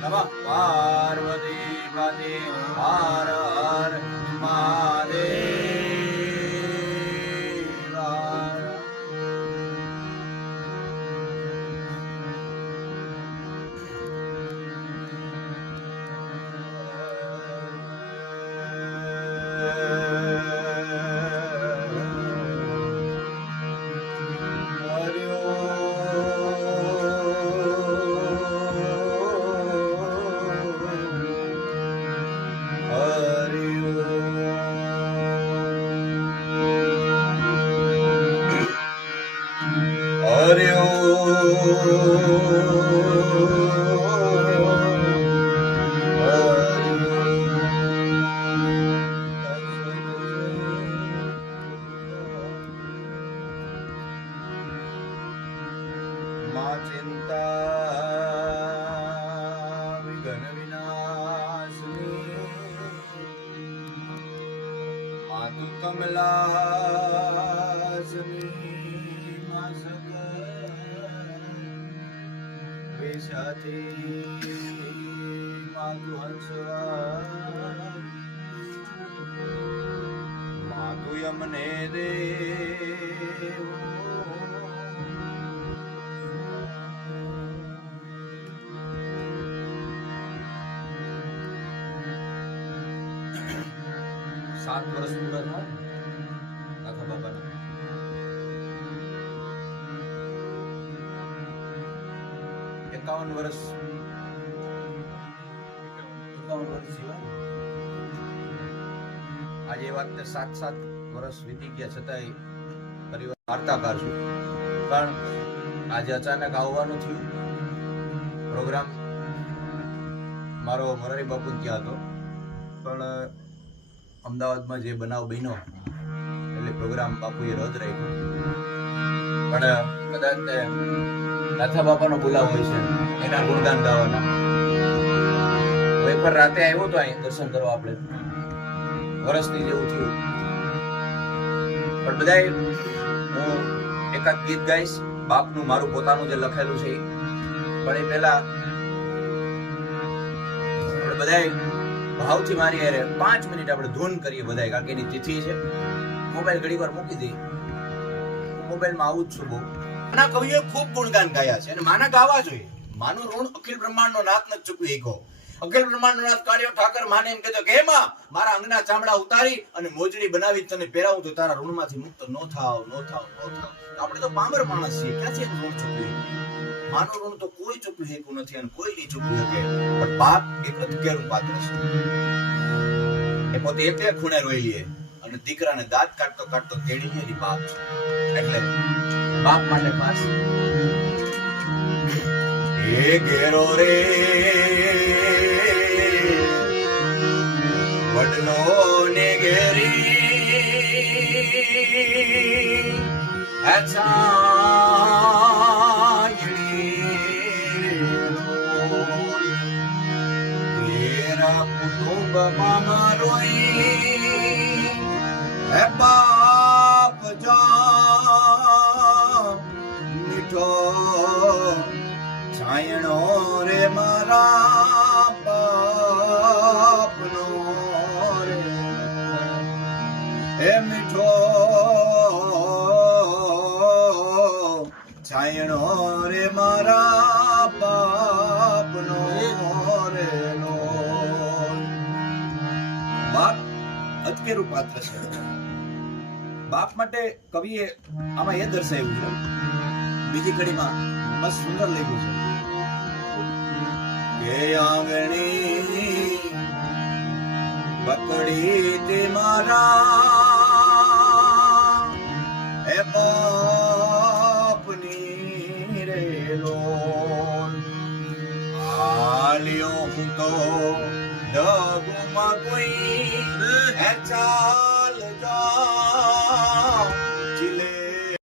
નમઃ પાર્વતી પતે હર હર મહાદેવ. મા ચિંતા વિઘ્ન વિનાશિની માતુ કમલાસની મા સગી માતુ હંસવા માતુ યમને દેવ. સાત વર્ષ પૂરા થાય નાથા બાબાના. 51 વર્ષ જીવન. આજે એ વાત 7 વર્ષ વીતી ગયા છતાંય પરિવાર વાર્તાકાર છું. પણ આજે અચાનક આવવાનું થયું પ્રોગ્રામ. મારો મોરારી બાપુ ત્યાં હતો, પણ અમદાવાદમાં જે બનાવ બન્યો એટલે પ્રોગ્રામ બાપુએ રદ રાખ્યો. પણ કદાચ નાથા બાપાનો બોલાવો હોય છે, એના ગુણગાન ગાવાના. એકવાર રાતે આવ્યો તો અહીં દર્શન કરવા, આપણે વર્ષની જેવું થયું. પણ બધાય હું એકાદ ગીત ગાઈશ બાપનું, મારું પોતાનું જે લખેલું છે. પણ એ પહેલા બધાય ભાવથી મારી યારે 5 મિનિટ આપણે ધૂન કરીએ બધાય, કારણ કે એની તિથિ છે. મોબાઈલ ઘડી વાર મૂકી દઈ. મોબાઈલમાં આવું જ છું બહુ. માના કવિઓએ ખૂબ ગુણગાન ગાયા છે અને માના ગાવા જોઈએ. માનું ઋણ અખિલ બ્રહ્માંડનો નાથ ન ચૂકવી એકો. અખિલ બ્રહ્માંડનો નાથ કાળિયો ઠાકર માને એમ કહેતો કે હે માં, મારા અંગના ચામડા ઉતારી અને મોજડી બનાવી તને પહેરાવું તો તારા ઋણમાંથી મુક્ત નો થાવ. આપણે તો પામર માણસ છીએ, ક્યાંથી એનું ઋણ ચૂકવી? માનું ઋણ તો કોઈ ચૂકવી શકતું નથી અને કોઈ નહીં ચૂકવી શકે. પણ બાપ એક અધકેરું પાત્ર છે. એ પોતે એટલે ખૂણે રોઈ લે અને દીકરાને દાંત કાઢતો તેડી લે એની બાપ છે. એટલે બાપ માટે પાસ એ ઘેરો રે વડલો ને ઘેરી કુટુંબમાં રોઈ હે બાપ જા મીઠો છાયણો રે મારા બાપનો રે હે મીઠો છાયણો રે મારા બાપનો રે નો. બાપ અતકેરું પાત્ર છે. બાપ માટે કવિએ આમાં એ દર્શાવ્યું છે. બીજી કડીમાં બસ સુંદર લખ્યું છે કે આંગણી બકડી તે મારા હે બાપની રે લોન આલ્યો હું તો ડગુમાં કોઈ હેચા